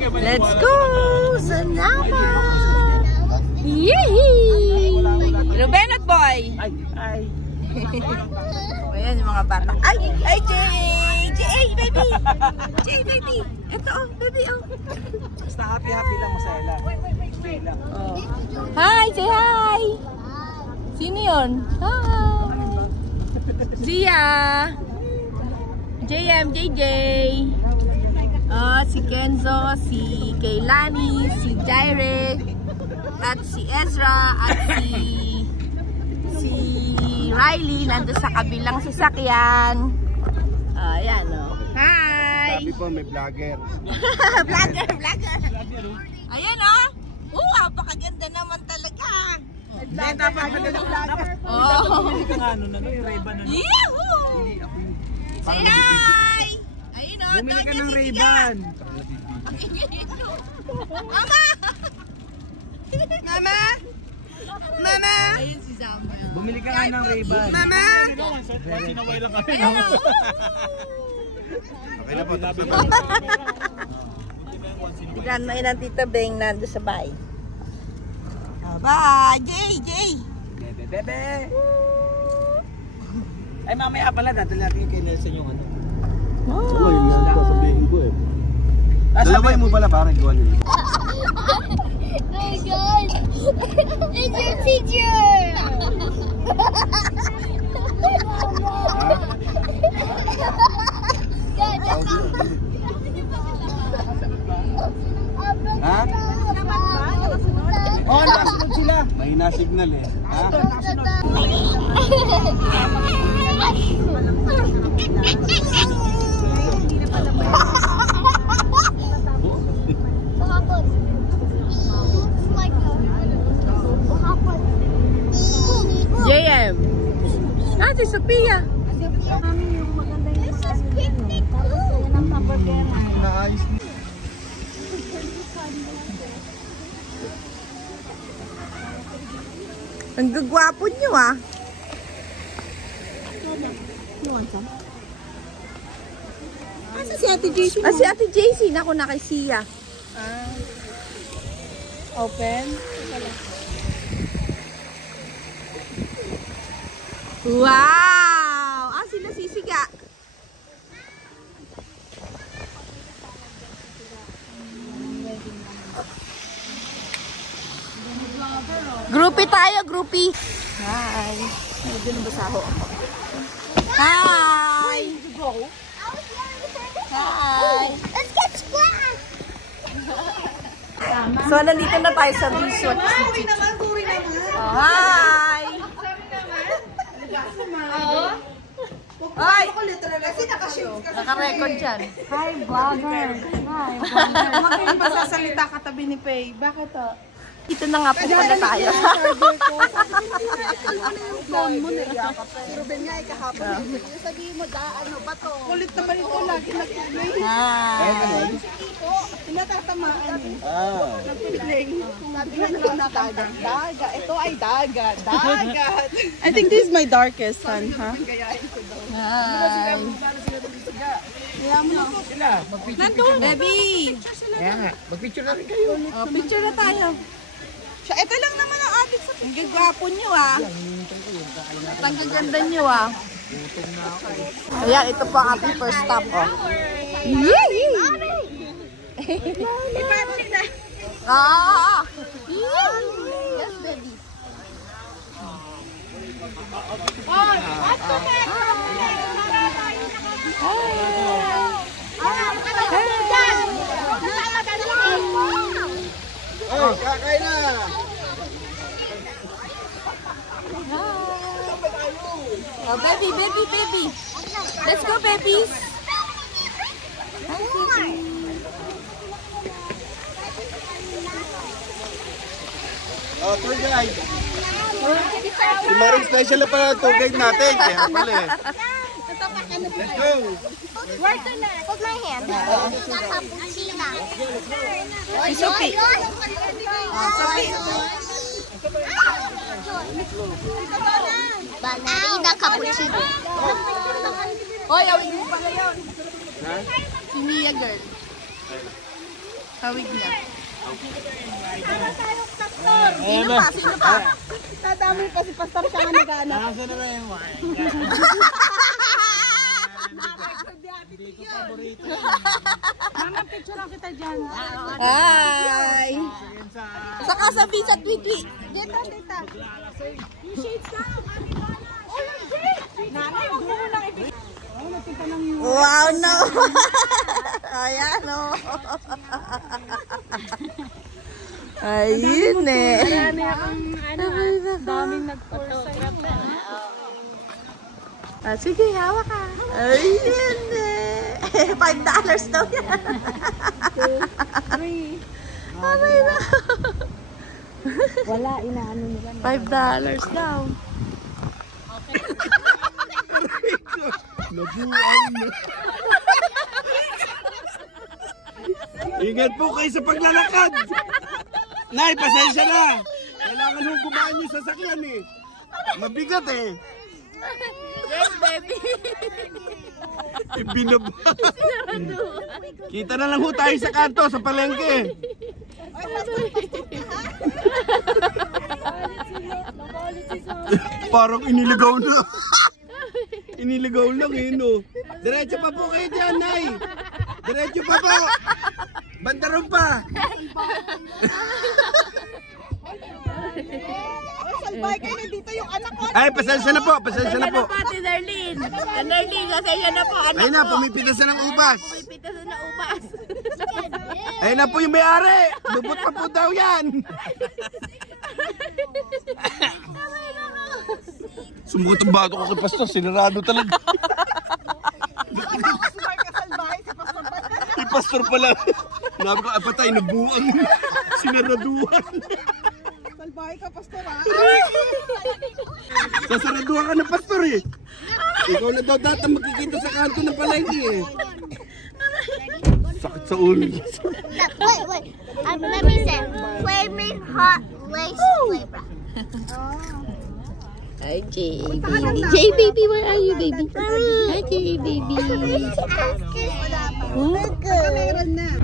Let's go! Sanapa! Yee! Ruben at boy! Ay! Ayan yung mga bata. Ay! Ay, Jay! Jay, baby! Jay, baby! Ito, oh, baby, oh! Basta happy lang, masaya lang. Oh. Hi! Say hi! Sino yun? Hi! Zia! JM, JJ! Si Kenzo, si Kaylani, si Jaire, at si Ezra, at si Riley nandun sa kabilang sasakyan. Ayan o. Hi! Sabi po may vlogger. Vlogger! Ayan o. Napakaganda naman talaga. Dapat vlogger. Oh. Hindi ka nga nun, yung Ray-Ban nun. Yehoo! Say hi! Ayun o. Bumili ka ng Ray-Ban. Mama! Mama! Mama! Ayun si Samuel. Bumili ka nga ng Ray-Ban. Mama! Sinaway lang kami. Okay na po. Tignan mo ng Tita Beng nando sa bahay. Bye! Jay! Bebe! Ay mamaya pala, dati natin kay Nelson yung ano. Oo, yun nga sasabihin ko eh. Dalaway mo pala parang gawa nila. Oh God! It's your teacher! Ha? Oo, nakasunod sila. Mahina signal eh. Ha? JM! Si Sophia! This is picnic room! Naayos niya. Ang gagwapo nyo ah! Si Ate JC Si Ate JC, naku na kay Sia. open. Wow! Sila sisiga. Groupie tayo, groupie. Hi. Medyo nabasaho ako. Hi! Hi! Let's get splashed! So, nandito na tayo sa resort. Hi! Hi! Naka-record dyan. Hi, vlogger. Hi, vlogger. Huwag kayong magsasalita katabi ni Faye. Bakit to? Ito na nga po pala tayo. Phone mo na Ruben nga ay kahapon. Sabihin mo, ano ba to? Kulit naman ito. Lagi nag-play. Hi! Tinatatamaan eh. Nag-play. Sabi nga nila na dagat. Ito ay dagat. Dagat. I think this is my darkest one, ha? Hi! Nandun. Baby! Kaya nga, mag-picture na rin kayo. Oh, picture na tayo. Ito lang naman ang adik sa Ang gagwapo nyo ah. Ang gaganda nyo ah. Ayan, ito po ang ating first stop oh. Yee! Ah! Yes, baby. Oh, kakain na! Oh, baby. Let's go, babies. Oh, tour guide. Si Maring special na pala tour guide natin. Kaya pala eh. Let's go! Where to na? Hold my hand. Cappuccino. Si Sophie. Sophie. Banarina cappuccino. Hoy, awin mo pala yun. Si Mia girl. Hawig niya. Sino pa? Sino pa? Nadami pa si Pastor siya nga nag-anak. Nasa na ba yung Mama, picture lang kita dyan. Hi! Saka sa visa tweet. Dito, tita. Yung shades lang. Oh, yung shades. Nanay, huwag mo lang ibig. Wow, no! Ayan, no! Ayun eh. Daming nag-photograph. Ah, sige, hawak ka. Ayun eh. $5 daw yan. Amay na. Wala, inaano nila. $5 daw. Nabuang na. Ingat po kayo sa paglalakad. Nay, pasensya na. Kailangan nung gumaan yung sasakyan eh. Mabigat eh. Yes, baby. Binaba. Kita na lang ho tayo sa kanto, sa palengke. Parang iniligaw na. Iniligaw lang eh, no? Diretso pa po kayo dyan, Nay. Diretso pa po. Bandaron pa. Salbay kayo, nandito yung anak ko. Ay, pasensya na po, pasensya na po. Ate Darlene. Darlene, pasensya na po. Anak Ayun na, ko. pumipitas na ng ubas. Pipitasan na ubas. Ayun na po yung may-ari. Bubot pa po daw yan. Sumugot ang bato ko kay Pastor, sinarado talaga. Si Pastor pala. Nabi ko, apatay, nabuang. Sinaraduhan. Salbay ka, Pastor, ha? Sasaraduhan ka ng Pastor eh. Ikaw na daw data makikita sa kanto ng palengke eh. Sakit sa ulo. Wait. Let me say, flaming hot lace flavor. Hi, JB. JB, where are you, baby? Hi, JB. Meron na.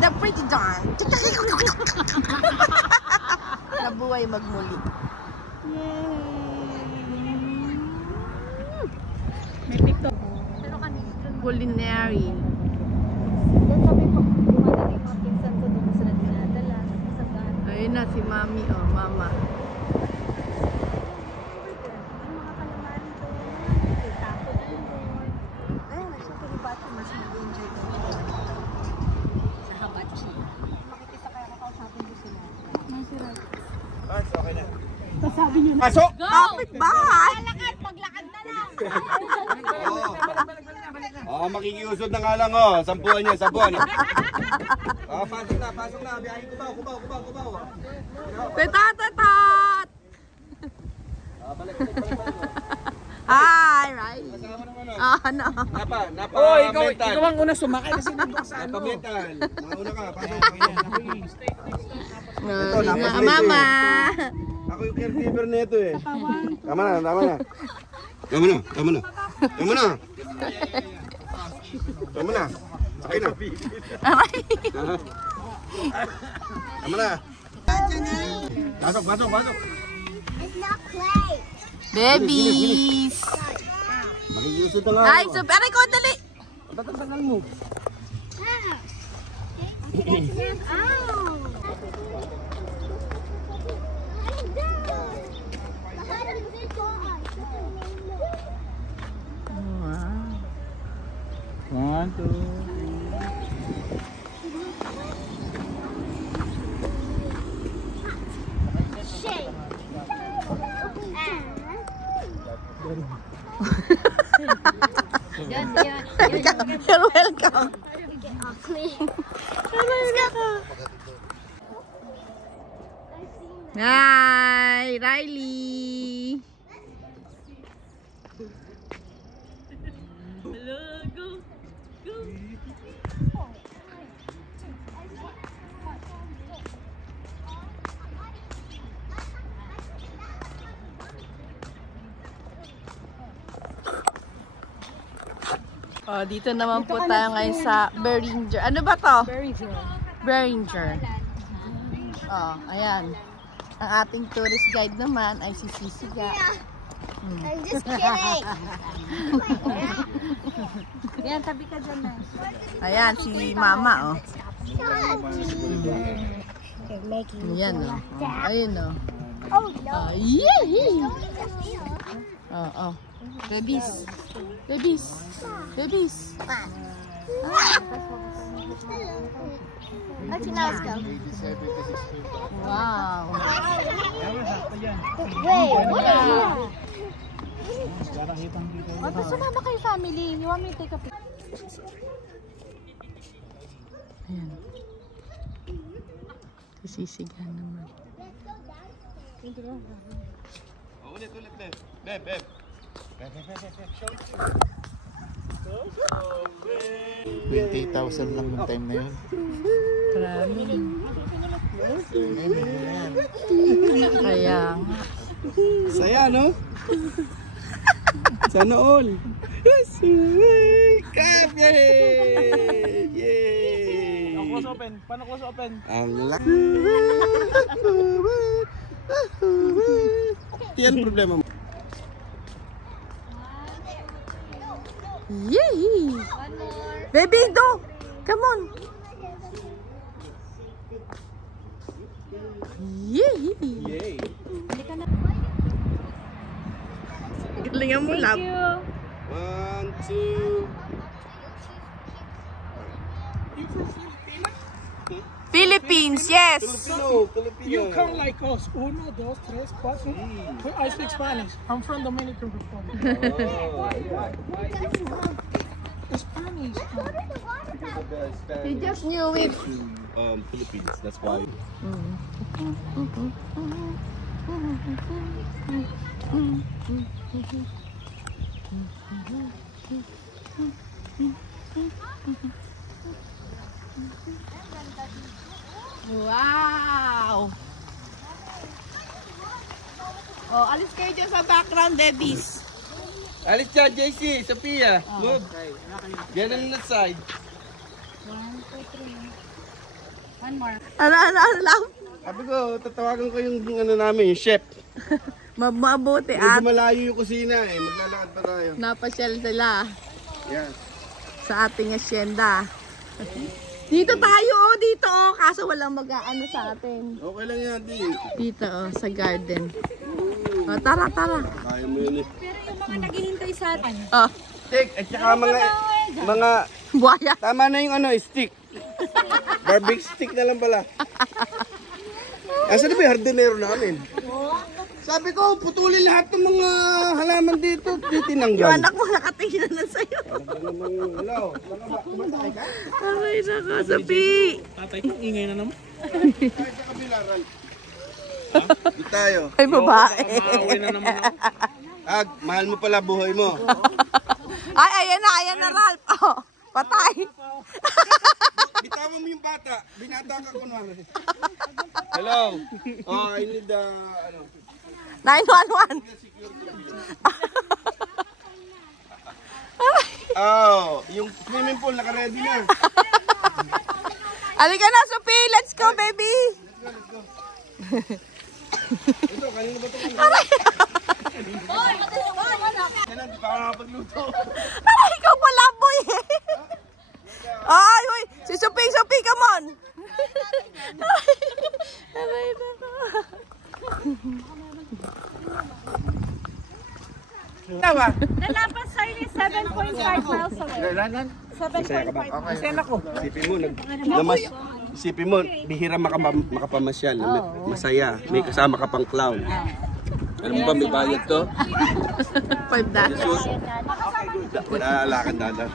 The pretty darn. Nabuhay magmuli. May picture. Culinary. Ayun na si Mami, oh, Mama. Pasok! Kapit bahay! Oo, makikiusod na nga lang oh. Sampuan niya, sampuan. Pasok na. Biyahe kubaw. Tatatat! Hi, Riley. Kasama naman oh. Ano? Napa, Oh, ikaw mental. ang una sumakay kasi nandun sa Napa mental. Mauna ka, pasok. Ito, napaslit Mama. Ako yung caregiver nito eh. Tama na. Sakay na. Tama na. Pasok. It's not clay. Babies. Makikiusod na nga. Ay, super ko, dali. Tatagal mo. One, two. Shake. You're welcome. Hi, Riley. Oh, dito naman po tayo ngayon sa Beringer. Ano ba to? Beringer. Oh, ayan. Ang ating tourist guide naman ay si Sisiga. I'm just kidding. Yan, tabi ka dyan na. Ayan, si Mama, oh. Ayan, oh. Ayun, oh. Oh no. Yee! Oh, oh. Babies. Babies. Babies. Okay, now let's go. Wow. Wait, what is that? Oh, tapos sumama kayo family. You want me to take a picture? Ayan. Sisiga naman. Ulit, Beb. Beb. 20,000 lang yung time na yun. Marami. Kaya nga. Saya, no? Sana all. Cap! Yay! Yay! Close open. Paano close open? Ang laki. Yan problema mo. Yay! Baby, do! Come on! Yay! Yay! Galingan mo, love. 1, 2. Philippines, yes! Filipino. You come like us. 1, 2, 3, 4. I speak Spanish. I'm from Dominican Republic. Spanish. He just knew it. Philippines, that's why. Wow! Oh, alis kayo dyan sa background, babies. Alis dyan, JC, Sophia. Move. Get on the side. Ano, love? Sabi ko, tatawagan ko yung ano namin, yung chef. Mabuti Medyo at malayo yung kusina eh. Maglalakad pa tayo. napasyal sila Yan. sa ating asyenda. Dito tayo, oh, dito, oh. Kaso walang mag-aano sa atin. Okay lang yan, di. Dito, oh, sa garden. Oh, tara, tara. Kaya mo yun eh. Naghihintay sa atin. Oh, Stick, at saka mga, buhaya. tama na yung ano, stick. Barbecue stick na lang pala. Asa na ba yung hardinero namin? Sabi ko, putulin lahat ng mga halaman dito. Yung Tinanggal. anak mo nakatingin na sa'yo. Hello, kumatay ka? Aray, naka, sabi. Tatay ko, ingay na naman. Kahit sa kabila, Ralph. Di tayo. Ay, babae. Maaway na naman ako. Ag, mahal mo pala buhay mo. Ay, ayan na, Ralph. Oh, patay. Bitawan mo yung bata. Binata ka kunwari. Hello. Oh, I need ano. 911. Oh, yung swimming pool naka-ready na. Alika na, Sophie. Let's go, baby. Let's go. Ito, kanina ba ito? Oy, matulungan. Yan ang, di pa ako nakapagluto. Ay, ikaw pala, boy. Ay, uy. Si Sophie, come on. Aray, nako. Tawa. Nalapas sa'yo ni 7.5 miles away. 7.5. Kasi ako. Isipin mo, bihira makapamasyal. Masaya. May kasama ka pang clown. Alam mo ba, may bayad to? $5. Jesus. Wala lakad dadan.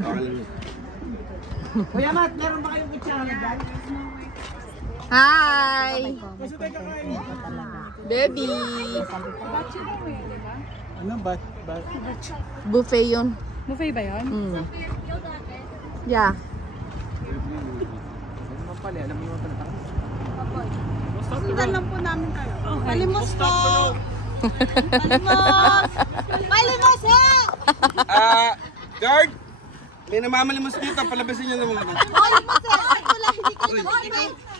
Okay lang. Kuya Matt, meron ba kayong kutsara dyan? Hi. Baby. Ano ba? Buffet yun. Buffet ba yun? Mm. Yeah. Sundan lang po namin kayo. Palimos po! Palimos! Palimos ha! Guard! May namamalimos dito, palabasin niyo naman.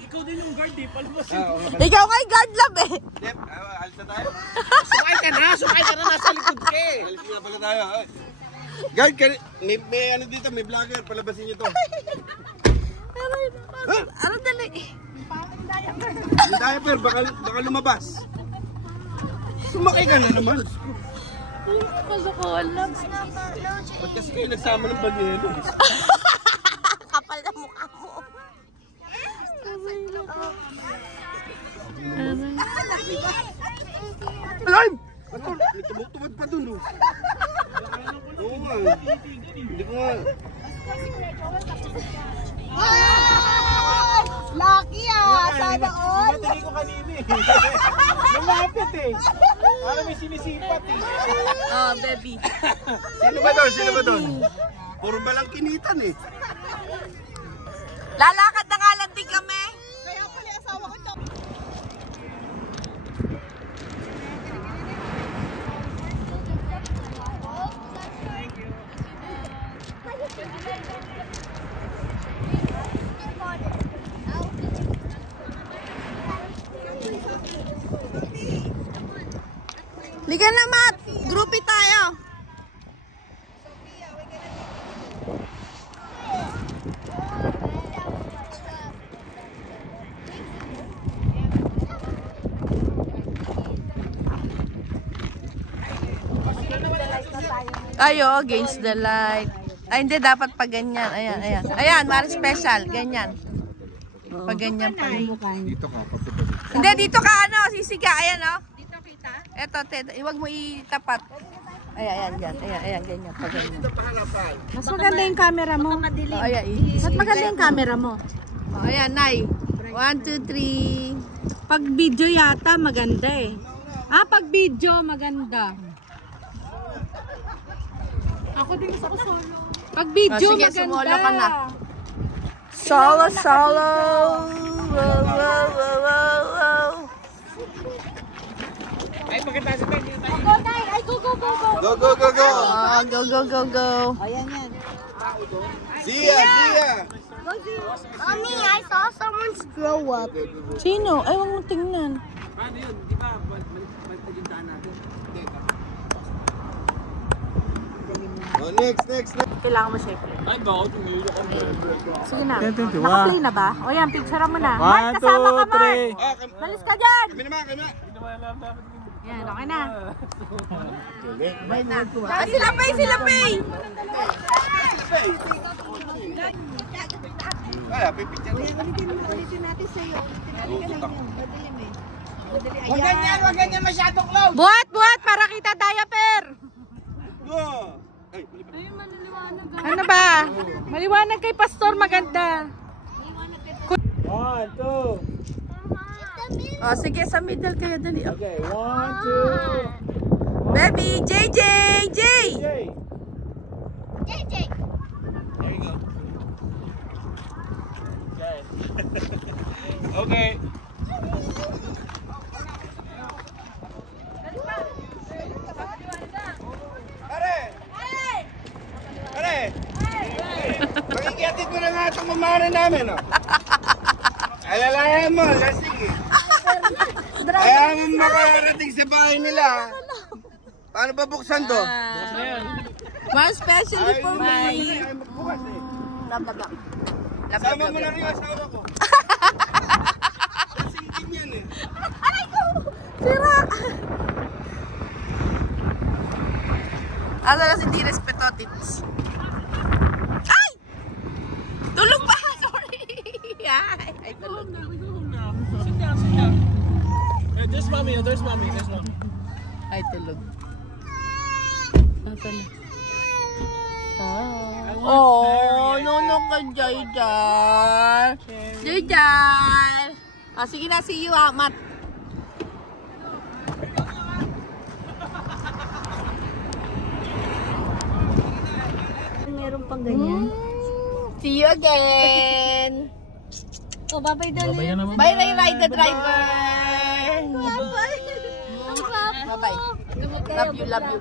Ikaw din yung guard eh, palabas. Ikaw kay guard lab eh. Dep, alis na tayo. Sukay ka na, nasa likod ka eh. Alis na pala tayo. Guard, may ano dito, may vlogger, palabasin niyo to. Ano dali? Yung diaper, baka lumabas. Sumakay ka na naman. Kalokohan. Ba't kasi kayo nagsama ng banyero? Kapal na mukha mo. Alam! May tumutubad pa dun, oh. Oo nga. Hindi ko nga. Lucky sana all. Matingin ko kanina eh. Lumapit eh. Parang may sinisipat eh. Oh, baby. Sino ba doon? Sino ba doon? Puro balang kinitan eh. Lalakad na nga lang din kami. Kaya pala asawa ko ito. Liga na, Matt. Groupie tayo. Ayo, against the light. Ay, hindi. Dapat pa ganyan. Ayan, ayan. Ayan, Mari Special. Ganyan. Pag ganyan pa. Dito ka, papunta. Hindi, dito ka ano, sisiga. Ayan, oh. Dito kita? Eto, huwag mo itapat. Ayan, ayan, ayan, ayan, ganyan. Pag ganyan. Mas maganda yung camera mo. Oh, ayan, Mas maganda yung camera mo. oh, ayan, Nay. 1, 2, 3. Pag video yata maganda eh. Pag video maganda. Ako din gusto ko solo. Pag video Sige, maganda. sumolo ka na. Solo, solo. Wow, wow, wow, wow, wow. Ay, pagkatapos tayo. Go, Nay! Ay, go, go, go, go! Go, go, go, go! Oh, go, go, go, go. See ya, see ya! Mommy, I saw someone's grow up. Sino? Ay, huwag mo tingnan. Paano yun? Di ba? Baliktad yung daan natin. Oh, next. Kailangan mo siya i-play. Ay, bakit? Tumilo ka mo. Sige na. Naka-play na ba? O yan, picture mo na. Mark, kasama ka, Mark! Ah, Balis ka dyan! kami naman. Yan, okay na. Ah, sila Pay, sila Pay! Wala, pipicture mo. Ulitin natin sa'yo. Ulitin natin lang yan. Wag ganyan masyado close. Buhat, para kita diaper! Go! Ay, Ano ba? Maliwanag kay Pastor, maganda. 1, 2. Oh, sige, sa middle kayo dali. Oh. Okay, 1, 2. Baby, JJ! J! Okay. JJ. there you go. Okay. Pare! Magigiyatid mo na nga itong mamara namin, oh. Alalayan mo, lasing eh. Kaya mo makarating sa bahay nila. Paano ba buksan to? One specially for me. Ay, magbukas eh. Sama mo na rin yung asawa ko. Lasing din yan eh. Sira! Asa na si Tires Petotits? Ay! Tulog pa! Sorry! Ay, tulog. Sit down. Hey, there's mommy. Ay, tulog. Asa na? Oh, nono ka, Jaydar. Jaydar! Sige na, see you, Matt. Meron pang ganyan. See you again. Oh, bye-bye dali. Bye, Ray Ride the driver. Bye-bye. Love you.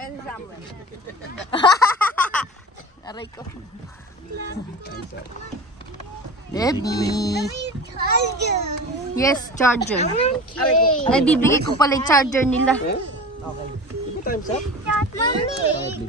And Samuel. Aray ko. Debbie. Yes, charger. Ay, bibigay ko pala yung charger nila. Time's up. Mommy.